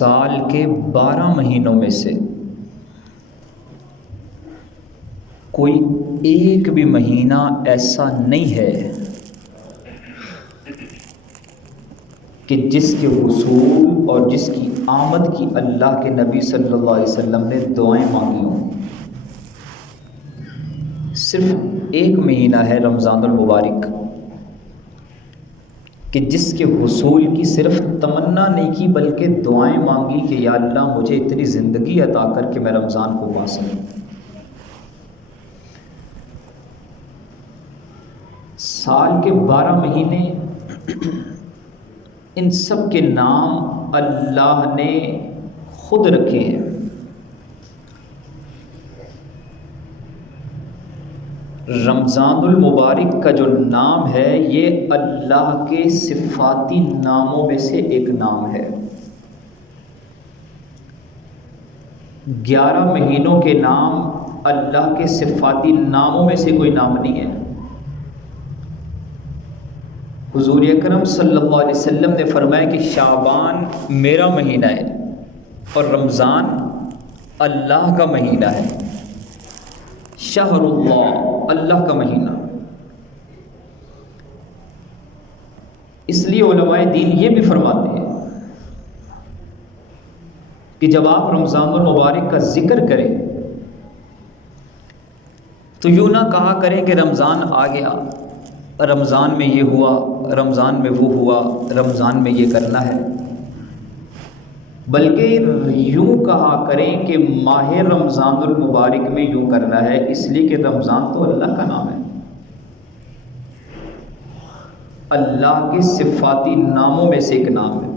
سال کے 12 مہینوں میں سے کوئی ایک بھی مہینہ ایسا نہیں ہے کہ جس کے حصول اور جس کی آمد کی اللہ کے نبی صلی اللہ علیہ وسلم نے دعائیں مانگی ہوں۔ صرف ایک مہینہ ہے رمضان المبارک کہ جس کے حصول کی صرف تمنا نہیں کی بلکہ دعائیں مانگی کہ یا اللہ مجھے اتنی زندگی عطا کر کے میں رمضان کو پا سکوں۔ سال کے 12 مہینے ان سب کے نام اللہ نے خود رکھے ہیں۔ رمضان المبارک کا جو نام ہے یہ اللہ کے صفاتی ناموں میں سے ایک نام ہے۔ 11 مہینوں کے نام اللہ کے صفاتی ناموں میں سے کوئی نام نہیں ہے۔ حضور اکرم صلی اللہ علیہ وسلم نے فرمایا کہ شعبان میرا مہینہ ہے اور رمضان اللہ کا مہینہ ہے۔ شہر اللہ، اللہ کا مہینہ۔ اس لیے علماء دین یہ بھی فرماتے ہیں کہ جب آپ رمضان المبارک کا ذکر کریں تو یوں نہ کہا کریں کہ رمضان آ گیا، رمضان میں یہ ہوا، رمضان میں وہ ہوا، رمضان میں یہ کرنا ہے، بلکہ یوں کہا کریں کہ ماہ رمضان المبارک میں یوں کرنا ہے، اس لیے کہ رمضان تو اللہ کا نام ہے، اللہ کے صفاتی ناموں میں سے ایک نام ہے۔